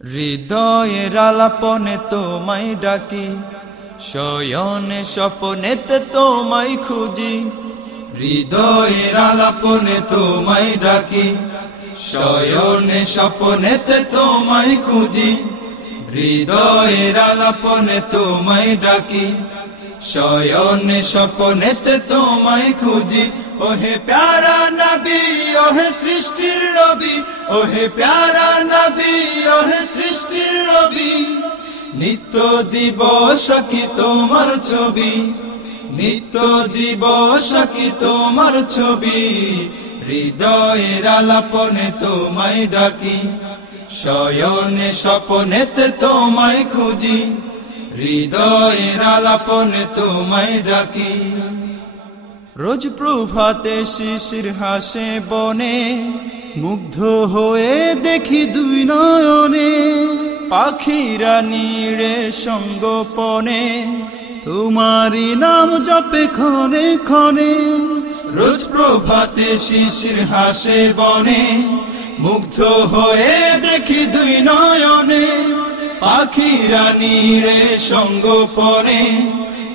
হৃদয়ের আলাপনে তোমায় ডাকি, শয়নে স্বপনেতে তোমায় খুঁজি। হৃদয়ের আলাপনে তোমায় ডাকি, শয়নে স্বপনেতে তোমায় খুঁজি। হৃদয়ের আলাপনে তোমায় ডাকি, শয়নে স্বপনেতে তোমায় খুঁজি। ওহে প্যারা নবী, ওহে সৃষ্টির নবী, ওহে প্যারা নবী, ওহে সৃষ্টির নবী। নিত্য দিবস কি তোমার ছবি, নিত্য দিবস কি তোমার ছবি। হৃদয়ের আলাপনে তোমায় ডাকি, শয়নে স্বপনেতে তোমায় খুঁজি। হৃদয়ের আলাপনে তোমায় ডাকি। রোজ প্রভাতে শিশির হাসে বনে, মুগ্ধ হয়ে দেখি দুই নয়নে। পাখিরা নিড়ে সঙ্গোপনে, তোমারই নাম জপে ক্ষণে ক্ষণে। রোজ প্রভাতে শিশির হাসে বনে, মুগ্ধ হয়ে দেখি দুই নয়নে। পাখিরা নিড়ে সঙ্গোপনে,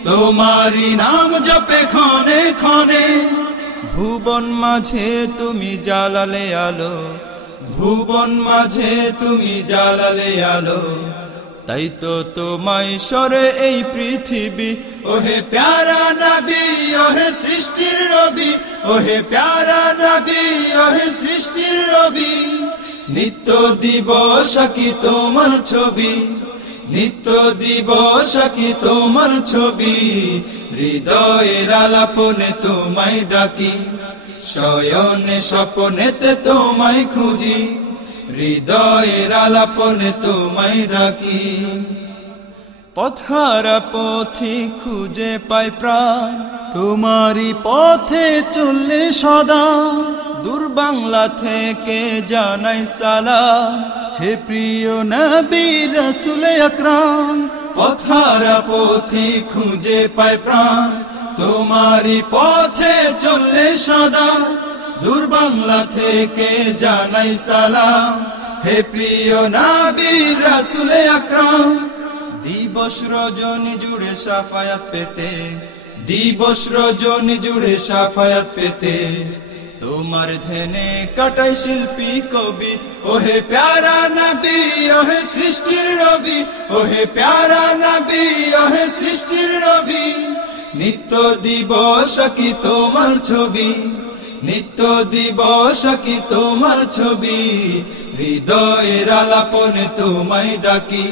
তোমারই নাম জপে ক্ষণে ক্ষণে। ভুবন মাঝে তুমি জ্বালালে আলো, ভুবন মাঝে তুমি জ্বালালে আলো। তাই তো তোমায় সরে এই পৃথিবী। ওহে প্যারা নবী, ওহে সৃষ্টির নবী, ওহে প্যারা নবী, ওহে সৃষ্টির নবী। নিত্য দিবস কি তোমার ছবি, নিত্য দিবস কি তোমার ছবি। হৃদয়ের আলাপনে তোমায় ডাকি, শয়নে স্বপনেতে তোমায় খুঁজি। হৃদয়ের আলাপনে তোমায় ডাকি। পথহারা পথি খুঁজে পায় প্রাণ, তোমারই পথে চললে সদা। দূর বাংলা থেকে জানাই সালাম, হে প্রিয় নবী রাসূল আকরাম। পথহারা পথি খুঁজে পায় প্রাণ, তোমারই পথে চললে সদা। দূর বাংলা থেকে জানাই সালাম, হে প্রিয় নবী রাসূল আকরাম। দিবস রজনী জুড়ে শাফায়াত পেতে, দিবস রজনী জুড়ে শাফায়াত পেতে। তোমার ধ্যানে কাটাই শিল্পী কবি। ওহে প্যারা নবী, ওহে সৃষ্টির নবী, ওহে প্যারা নবী, ওহে সৃষ্টির নবী। নিত্য দিবস কি তোমার ছবি, নিত্য দিবস কি তোমার ছবি। হৃদয়ের আলাপনে তোমায় ডাকি,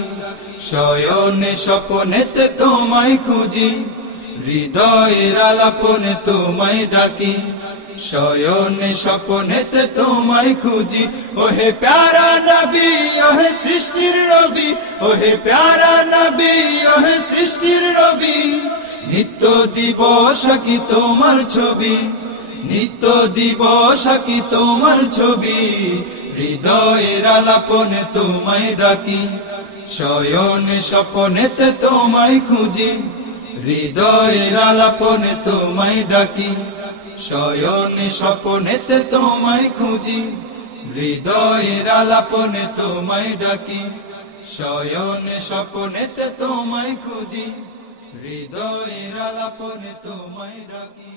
শয়নে স্বপনেতে তোমায় খুঁজি। হৃদয়ের আলাপনে তোমায় ডাকি, শয়নে স্বপনেতে তোমায় খুঁজি। ওহে প্যারা নবী, ওহে সৃষ্টির নবী, ওহে প্যারা নবী, ওহে সৃষ্টির নবী। নিত্য দিবস কি তোমার ছবি, নিত্য দিবস কি তোমার ছবি। হৃদয়ের আলাপনে তোমায় ডাকি, শয়নে স্বপনেতে তোমায় খুঁজি। হৃদয়ের আলাপনে তোমায় ডাকি, শয়নে স্বপনেতে তোমায় খুঁজি। হৃদয়ের আলাপনে তোমায় ডাকি, শয়নে স্বপনেতে তোমায় খুঁজি। হৃদয়ের আলাপনে তোমায় ডাকি।